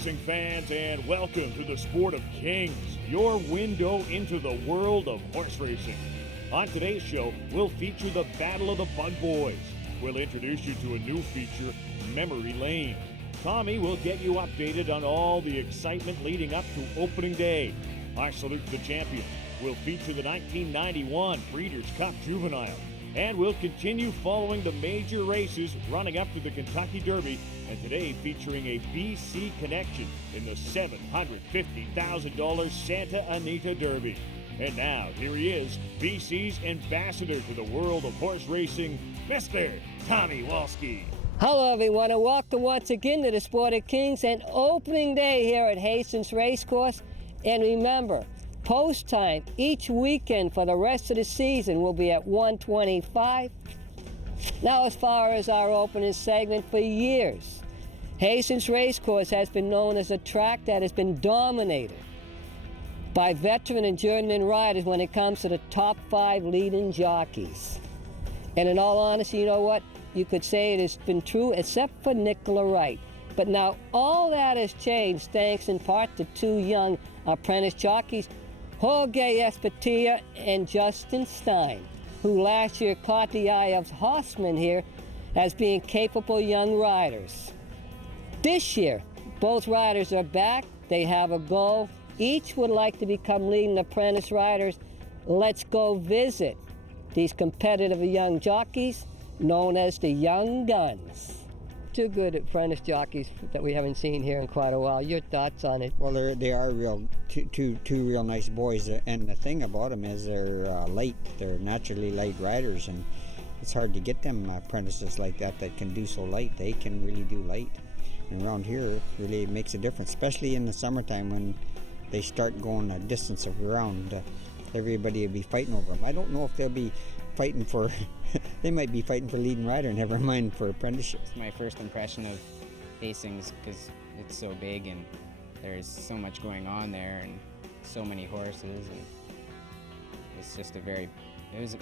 racing fans, and welcome to the Sport of Kings, your window into the world of horse racing. On today's show, we'll feature the Battle of the Bug Boys. We'll introduce you to a new feature, Memory Lane. Tommy will get you updated on all the excitement leading up to opening day. Our salute to the champions. We'll feature the 1991 Breeders' Cup Juvenile. And we'll continue following the major races running up to the Kentucky Derby, and today featuring a BC connection in the $750,000 Santa Anita Derby. And now, here he is, BC's ambassador to the world of horse racing, Mr. Tommy Walski. Hello everyone, and welcome once again to the Sport of Kings and opening day here at Hastings Racecourse. And remember, post time each weekend for the rest of the season will be at 1:25. Now, as far as our opening segment, for years, Hastings Racecourse has been known as a track that has been dominated by veteran and journeyman riders when it comes to the top 5 leading jockeys. And in all honesty, you know what? You could say it has been true except for Nicola Wright. But now all that has changed thanks in part to 2 young apprentice jockeys, Jorge Espetia and Justin Stein, who last year caught the eye of horsemen here as being capable young riders. This year, both riders are back. They have a goal. Each would like to become leading apprentice riders. Let's go visit these competitive young jockeys known as the Young Guns. 2 good apprentice jockeys that we haven't seen here in quite a while. Your thoughts on it? Well, they are two real nice boys, and the thing about them is they're light. They're naturally light riders, and it's hard to get them apprentices like that can do so light. They can really do light, and around here it really makes a difference, especially in the summertime when they start going a distance of around. Everybody will be fighting over them. I don't know if they'll be fighting for they might be fighting for leading rider, never mind for apprenticeship. It's my first impression of Hastings because it's so big and there's so much going on there and so many horses, and it's just it's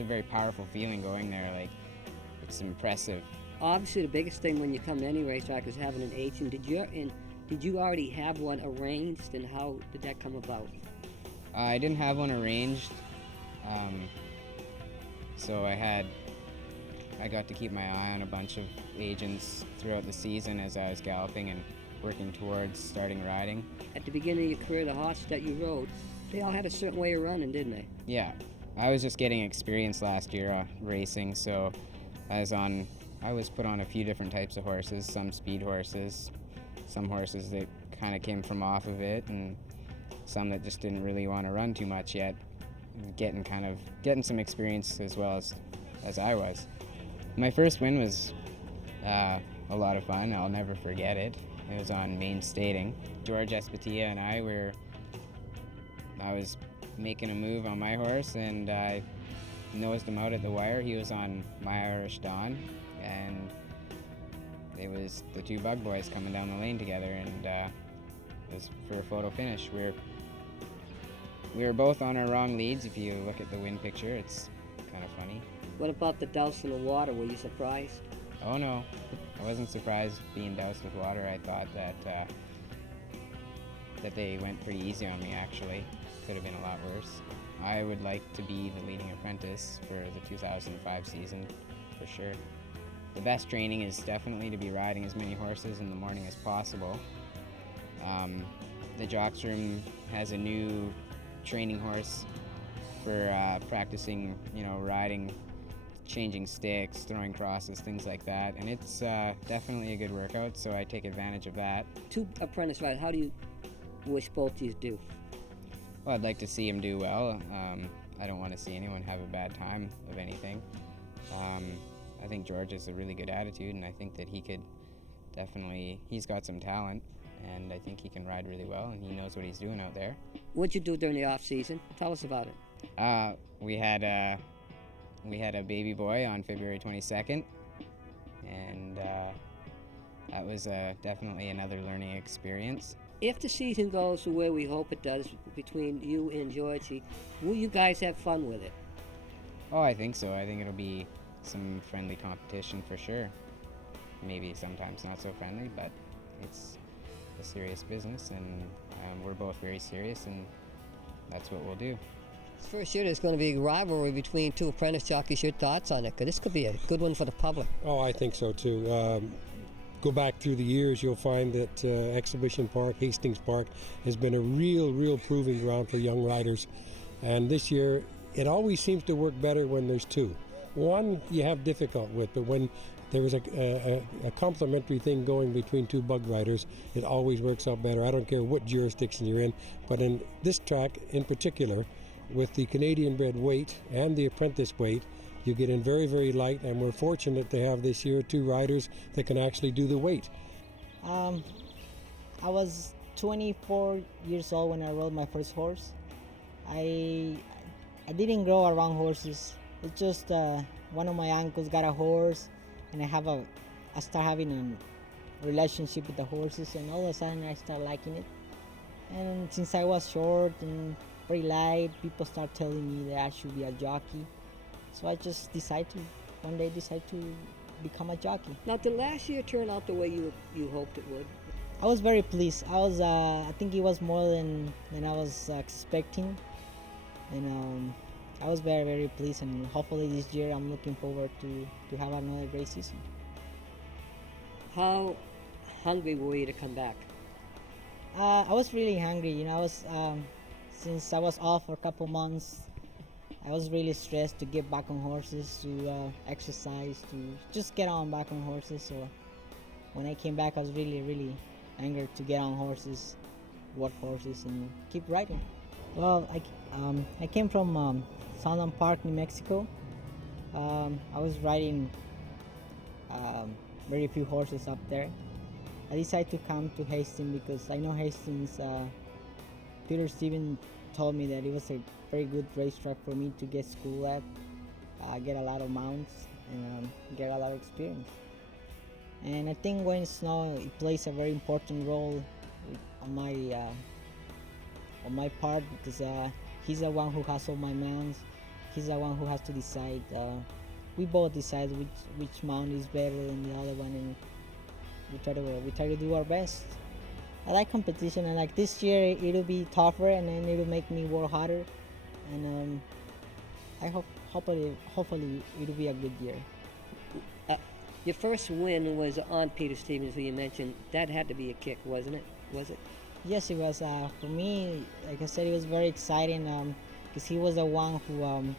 a very powerful feeling going there. Like, it's impressive. Obviously, the biggest thing when you come to any racetrack is having an agent. Did you already have one arranged, and how did that come about? I didn't have one arranged. So I got to keep my eye on a bunch of agents throughout the season as I was galloping and working towards starting riding. At the beginning of your career, the horses that you rode, they all had a certain way of running, didn't they? Yeah, I was just getting experience last year racing, so I was put on a few different types of horses, some speed horses, some horses that kind of came from off of it, and some that just didn't really want to run too much yet. Getting some experience as well as I was. My first win was a lot of fun. I'll never forget it. It was on Main Stating. George Espetia and I was making a move on my horse, and I nosed him out at the wire. He was on My Irish Dawn, and it was the 2 Bug Boys coming down the lane together, and it was for a photo finish. We were both on our wrong leads. If you look at the win picture, it's kind of funny. What about the douse in the water? Were you surprised? Oh no, I wasn't surprised being doused with water. I thought that they went pretty easy on me, actually. Could have been a lot worse. I would like to be the leading apprentice for the 2005 season, for sure. The best training is definitely to be riding as many horses in the morning as possible. The Jocks Room has a new training horse for practicing, riding, changing sticks, throwing crosses, things like that, and it's definitely a good workout, so I take advantage of that. 2 apprentice riders, how do you wish both of you do? Well, I'd like to see him do well. I don't want to see anyone have a bad time of anything. I think George has a really good attitude, and I think that he's got some talent, and I think he can ride really well, and he knows what he's doing out there. What'd you do during the off season? Tell us about it. We had a baby boy on February 22nd, and that was definitely another learning experience. If the season goes the way we hope it does between you and Georgie, will you guys have fun with it? Oh, I think so. I think it'll be some friendly competition for sure. Maybe sometimes not so friendly, but a serious business, and we're both very serious, and that's what we'll do. First year there's going to be a rivalry between two apprentice jockeys. Your thoughts on it? Because this could be a good one for the public. Oh, I think so too. Go back through the years, you'll find that Exhibition Park, Hastings Park, has been a real proving ground for young riders. And this year, it always seems to work better when there's two. One you have difficult with, but when there is a complementary thing going between two bug riders, it always works out better. I don't care what jurisdiction you're in, but in this track in particular, with the Canadian bred weight and the apprentice weight, you get in very light, and we're fortunate to have this year two riders that can actually do the weight. I was 24 years old when I rode my first horse. I didn't grow around horses. It's just one of my uncles got a horse, and I start having a relationship with the horses, and all of a sudden I start liking it. And since I was short and very light, people start telling me that I should be a jockey. So I just one day decide to become a jockey. Now, did last year turn out the way you hoped it would? I was very pleased. I think it was more than I was expecting, and I was very pleased. And hopefully this year I'm looking forward to have another great season. How hungry were you to come back? I was really hungry. I was since I was off for a couple months. I was really stressed to get back on horses, to exercise, to just get on back on horses. So when I came back, I was really angered to get on horses, work horses, and keep riding. Well, I came from Sunland Park, New Mexico. I was riding very few horses up there. I decided to come to Hastings because I know Hastings. Peter Stevens told me that it was a very good racetrack for me to get school at, get a lot of mounts, and get a lot of experience. And I think when snow, it plays a very important role on my part, because he's the one who has all my mounts. He's the one who has to decide. We both decide which mount is better than the other one, and we try to do our best. I like competition, and like this year it'll be tougher, and then it'll make me work harder. And I hopefully it'll be a good year. Your first win was on Peter Stevens, who you mentioned. That had to be a kick, wasn't it? Was it? Yes, it was. For me, like I said, it was very exciting because he was the one who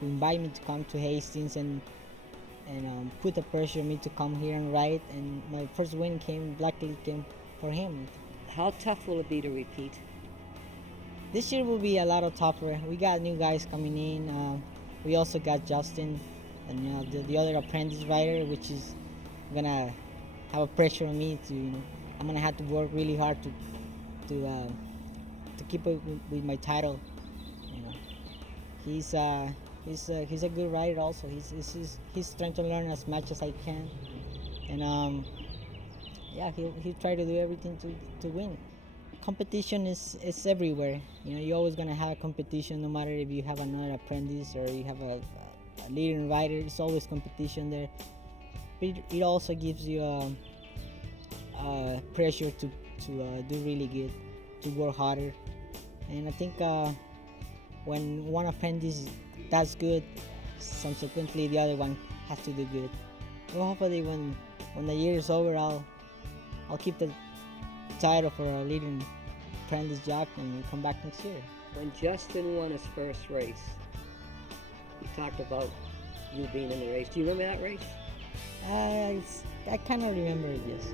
invited me to come to Hastings and put the pressure on me to come here and ride. And my first win luckily came for him. How tough will it be to repeat? This year will be a lot tougher. We got new guys coming in. We also got Justin, and the other apprentice rider, which is gonna have a pressure on me to. I'm gonna have to work really hard to keep up with my title. He's a good rider also. He's trying to learn as much as I can, and he'll try to do everything to win. Competition is everywhere. You're always gonna have a competition, no matter if you have another apprentice or you have a leading rider. It's always competition there. But it also gives you pressure to do really good, to work harder. And I think when one apprentice does good, subsequently the other one has to do good. So hopefully when the year is over, I'll keep the title for a leading apprentice jockey and come back next year. When Justin won his first race, he talked about you being in the race. Do you remember that race? I kind of remember it, yes.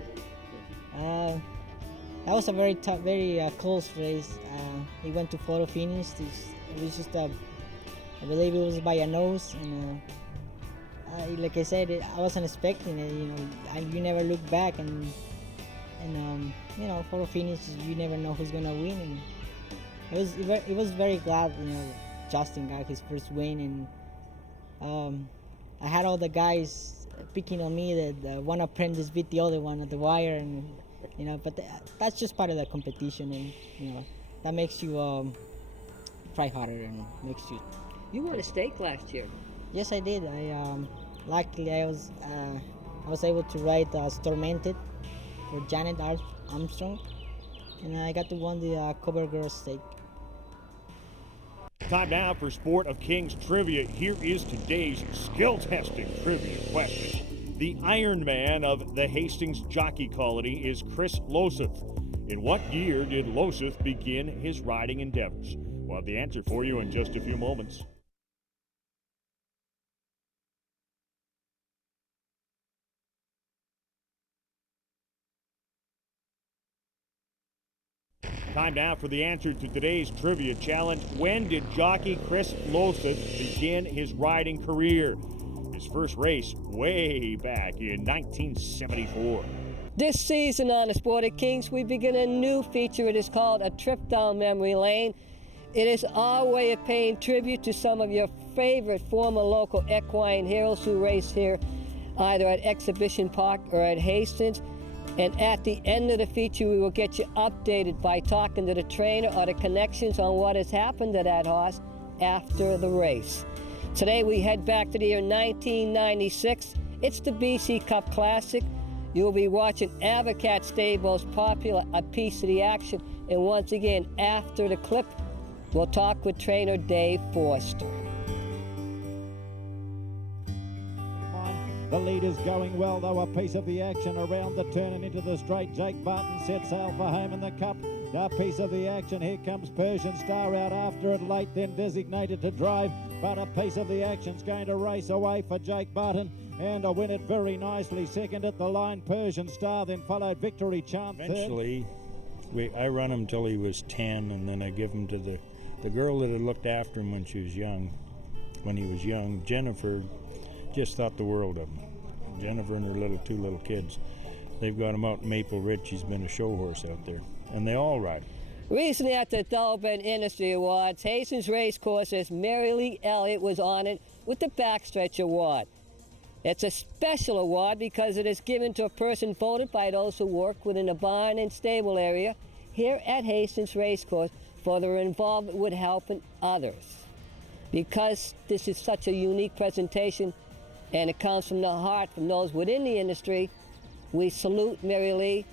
That was a very tough, very close race. He went to photo finish. It was just I believe it was by a nose, and like I said, I wasn't expecting it. You never look back, and photo finish, you never know who's gonna win. And it was very glad, Justin got his first win, and I had all the guys picking on me that one apprentice beat the other one at the wire, and but that's just part of the competition, and that makes you try harder and makes you. You won a stake last year. Yes, I did. Luckily I was able to ride Stormented, for Janet Armstrong, and I got to win the Cover Girl stake. Time now for Sport of Kings trivia. Here is today's skill-testing trivia question. The Iron Man of the Hastings Jockey Colony is Chris Loseth. In what year did Loseth begin his riding endeavors? We'll have the answer for you in just a few moments. Time now for the answer to today's trivia challenge. When did jockey Chris Loseth begin his riding career? His first race way back in 1974. This season on the Sport of Kings, we begin a new feature. It is called A Trip Down Memory Lane. It is our way of paying tribute to some of your favorite former local equine heroes who race here, either at Exhibition Park or at Hastings. And at the end of the feature, we will get you updated by talking to the trainer or the connections on what has happened to that horse after the race. Today we head back to the year 1996. It's the BC Cup Classic. You'll be watching Avocat Stable's popular Apieceoftheaction. And once again, after the clip, we'll talk with trainer Dave Forster. The lead is going well, though. Apieceoftheaction around the turn and into the straight. Jake Barton sets sail for home in the cup. Apieceoftheaction, here comes Persian Star out after it late, then designated to drive. But Apieceoftheaction's going to race away for Jake Barton and to win it very nicely. Second at the line, Persian Star, then followed Victory Chant. Eventually, I run him till he was 10, and then I give him to the girl that had looked after him when he was young. Jennifer just thought the world of him. Jennifer and her two little kids. They've got him out in Maple Ridge. He's been a show horse out there, and they all ride. Recently at the Thoroughbred Industry Awards, Hastings Racecourse's Mary Lee Elliott was honored with the Backstretch Award. It's a special award because it is given to a person voted by those who work within the barn and stable area here at Hastings Racecourse for their involvement with helping others. Because this is such a unique presentation and it comes from the heart from those within the industry, we salute Mary Lee.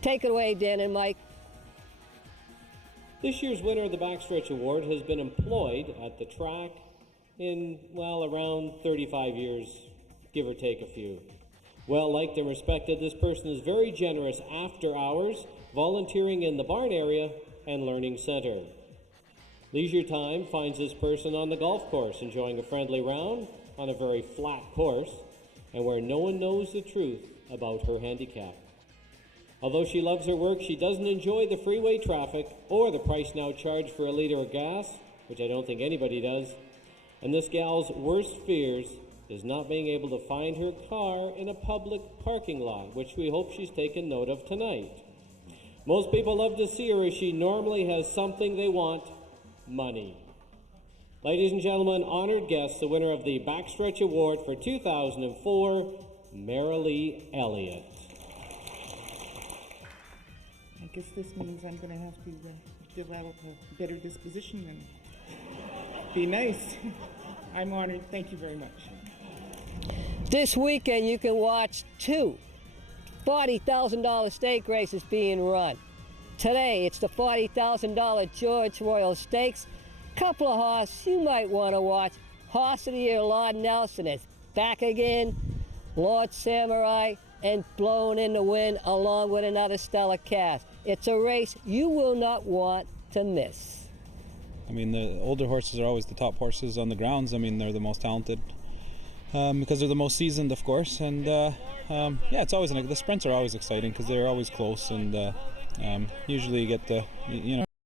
Take it away, Dan and Mike. This year's winner of the Backstretch Award has been employed at the track in, around 35 years, give or take a few. Well liked and respected, this person is very generous after hours, volunteering in the barn area and learning center. Leisure time finds this person on the golf course, enjoying a friendly round on a very flat course, and where no one knows the truth about her handicap. Although she loves her work, she doesn't enjoy the freeway traffic or the price now charged for a liter of gas, which I don't think anybody does. And this gal's worst fears is not being able to find her car in a public parking lot, which we hope she's taken note of tonight. Most people love to see her as she normally has something they want: money. Ladies and gentlemen, honored guests, the winner of the Backstretch Award for 2004, Mary Lee Elliott. I guess this means I'm going to have to develop a better disposition and be nice. I'm honored. Thank you very much. This weekend you can watch two $40,000 stake races being run. Today it's the $40,000 George Royal Stakes. Couple of horses you might want to watch. Horse of the Year Lord Nelson is back again. Lord Samurai and Blown in the Wind along with another stellar cast. It's a race you will not want to miss. I mean, the older horses are always the top horses on the grounds. I mean, they're the most talented because they're the most seasoned, of course. And yeah, it's always the sprints are always exciting because they're always close, and usually you get the